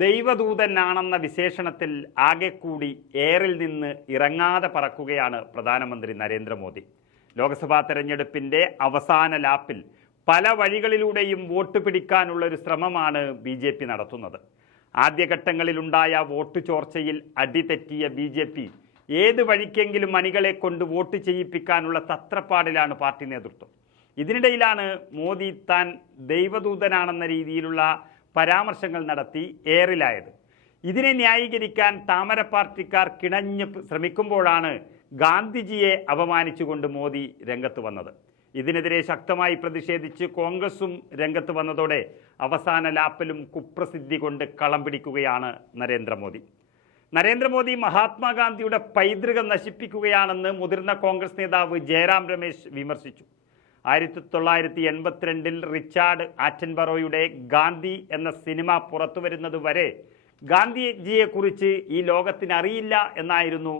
ദൈവദൂതനാണെന്ന വിശേഷണത്തിൽ ആകെ കൂടി എയറിൽ നിന്ന് ഇറങ്ങാതെ പറക്കുകയാണ് പ്രധാനമന്ത്രി നരേന്ദ്രമോദി. ലോക്സഭാ തെരഞ്ഞെടുപ്പിന്റെ അവസാന ലാപ്പിൽ പല വഴികളിലൂടെയും വോട്ട് പിടിക്കാനുള്ള ഒരു ശ്രമമാണ് ബി ജെ പി നടത്തുന്നത്. ആദ്യഘട്ടങ്ങളിലുണ്ടായ വോട്ട് ചോർച്ചയിൽ അടിതെറ്റിയ ബി ജെ പി ഏത് വഴിക്കെങ്കിലും അണികളെ കൊണ്ട് വോട്ട് ചെയ്യിപ്പിക്കാനുള്ള തത്രപ്പാടിലാണ് പാർട്ടി നേതൃത്വം. ഇതിനിടയിലാണ് മോദി താൻ ദൈവദൂതനാണെന്ന രീതിയിലുള്ള പരാമർശങ്ങൾ നടത്തി എയറിലായത് ഇതിനെ ന്യായീകരിക്കാൻ താമര പാർട്ടിക്കാർ കിണഞ്ഞ് ശ്രമിക്കുമ്പോഴാണ് ഗാന്ധിജിയെ അപമാനിച്ചുകൊണ്ട് മോദി രംഗത്ത് വന്നത്. ഇതിനെതിരെ ശക്തമായി പ്രതിഷേധിച്ച് കോൺഗ്രസും രംഗത്ത് വന്നതോടെ അവസാന ലാപ്പലും കുപ്രസിദ്ധി കൊണ്ട് കളം പിടിക്കുകയാണ് നരേന്ദ്രമോദി. നരേന്ദ്രമോദി മഹാത്മാഗാന്ധിയുടെ പൈതൃകം നശിപ്പിക്കുകയാണെന്ന് മുതിർന്ന കോൺഗ്രസ് നേതാവ് ജയറാം രമേശ് വിമർശിച്ചു. ആയിരത്തി തൊള്ളായിരത്തി എൺപത്തിരണ്ടിൽ റിച്ചാർഡ് ആറ്റൻബറോയുടെ ഗാന്ധി എന്ന സിനിമ പുറത്തു വരുന്നത് വരെ ഗാന്ധിജിയെക്കുറിച്ച് ഈ ലോകത്തിന് അറിയില്ല എന്നായിരുന്നു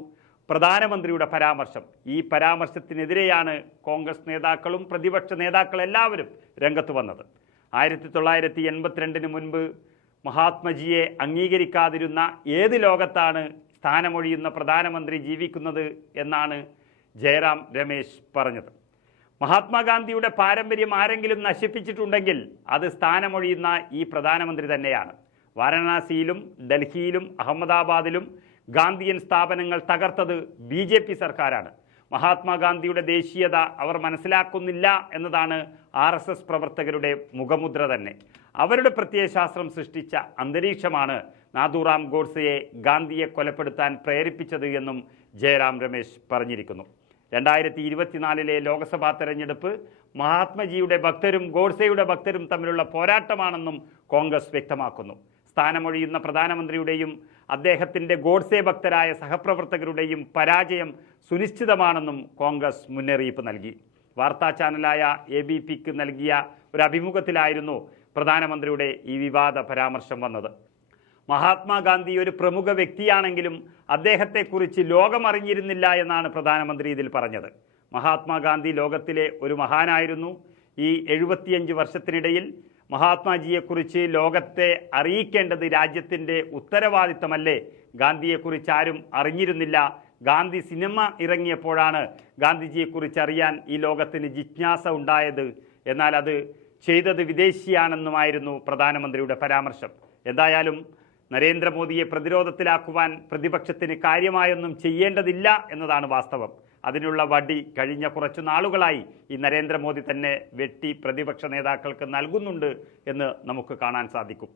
പ്രധാനമന്ത്രിയുടെ പരാമർശം. ഈ പരാമർശത്തിനെതിരെയാണ് കോൺഗ്രസ് നേതാക്കളും പ്രതിപക്ഷ നേതാക്കളെല്ലാവരും രംഗത്ത് വന്നത്. ആയിരത്തി തൊള്ളായിരത്തി എൺപത്തിരണ്ടിന് മുൻപ് മഹാത്മജിയെ അംഗീകരിക്കാതിരുന്ന ഏത് ലോകത്താണ് സ്ഥാനമൊഴിയുന്ന പ്രധാനമന്ത്രി ജീവിക്കുന്നത് എന്നാണ് ജയറാം രമേശ് പറഞ്ഞത്. മഹാത്മാഗാന്ധിയുടെ പാരമ്പര്യം ആരെങ്കിലും നശിപ്പിച്ചിട്ടുണ്ടെങ്കിൽ അത് സ്ഥാനമൊഴിയുന്ന ഈ പ്രധാനമന്ത്രി തന്നെയാണ്. വാരണാസിയിലും ഡൽഹിയിലും അഹമ്മദാബാദിലും ഗാന്ധിയൻ സ്ഥാപനങ്ങൾ തകർത്തത് ബി ജെ പി സർക്കാരാണ്. മഹാത്മാഗാന്ധിയുടെ ദേശീയത അവർ മനസ്സിലാക്കുന്നില്ല എന്നതാണ് ആർ എസ് എസ് പ്രവർത്തകരുടെ മുഖമുദ്ര തന്നെ. അവരുടെ പ്രത്യയശാസ്ത്രം സൃഷ്ടിച്ച അന്തരീക്ഷമാണ് നാഥുറാം ഗോഡ്സെയെ ഗാന്ധിയെ കൊലപ്പെടുത്താൻ പ്രേരിപ്പിച്ചത് എന്നും ജയറാം രമേശ് പറഞ്ഞിരിക്കുന്നു. രണ്ടായിരത്തി ഇരുപത്തിനാലിലെ ലോക്സഭാ തെരഞ്ഞെടുപ്പ് മഹാത്മജിയുടെ ഭക്തരും ഗോഡ്സെയുടെ ഭക്തരും തമ്മിലുള്ള പോരാട്ടമാണെന്നും കോൺഗ്രസ് വ്യക്തമാക്കുന്നു. സ്ഥാനമൊഴിയുന്ന പ്രധാനമന്ത്രിയുടെയും അദ്ദേഹത്തിന്റെ ഗോഡ്സെ ഭക്തരായ സഹപ്രവർത്തകരുടെയും പരാജയം സുനിശ്ചിതമാണെന്നും കോൺഗ്രസ് മുന്നറിയിപ്പ് നൽകി. വാർത്താ ചാനലായ എ ബി പിക്ക് നൽകിയ ഒരു അഭിമുഖത്തിലായിരുന്നു പ്രധാനമന്ത്രിയുടെ ഈ വിവാദ പരാമർശം വന്നത്. മഹാത്മാഗാന്ധി ഒരു പ്രമുഖ വ്യക്തിയാണെങ്കിലും അദ്ദേഹത്തെക്കുറിച്ച് ലോകമറിഞ്ഞിരുന്നില്ല എന്നാണ് പ്രധാനമന്ത്രി ഇതിൽ പറഞ്ഞത്. മഹാത്മാഗാന്ധി ലോകത്തിലെ ഒരു മഹാനായിരുന്നു. ഈ എഴുപത്തിയഞ്ച് വർഷത്തിനിടയിൽ മഹാത്മാജിയെക്കുറിച്ച് ലോകത്തെ അറിയിക്കേണ്ടത് രാജ്യത്തിന്റെ ഉത്തരവാദിത്തമല്ലേ? ഗാന്ധിയെക്കുറിച്ച് ആരും അറിഞ്ഞിരുന്നില്ല. ഗാന്ധി സിനിമ ഇറങ്ങിയപ്പോഴാണ് ഗാന്ധിജിയെക്കുറിച്ച് അറിയാൻ ഈ ലോകത്തിന് ജിജ്ഞാസ ഉണ്ടായത്. എന്നാൽ അത് ചെയ്തത് വിദേശിയാണെന്നുമായിരുന്നു പ്രധാനമന്ത്രിയുടെ പരാമർശം. എന്തായാലും നരേന്ദ്രമോദിയെ പ്രതിരോധത്തിലാക്കുവാൻ പ്രതിപക്ഷത്തിന് കാര്യമായൊന്നും ചെയ്യേണ്ടതില്ല എന്നതാണ് വാസ്തവം. അതിനുള്ള വടി കഴിഞ്ഞ കുറച്ചു നാളുകളായി ഈ നരേന്ദ്രമോദി തന്നെ വെട്ടി പ്രതിപക്ഷ നേതാക്കൾക്ക് നൽകുന്നുണ്ട് എന്ന് നമുക്ക് കാണാൻ സാധിക്കും.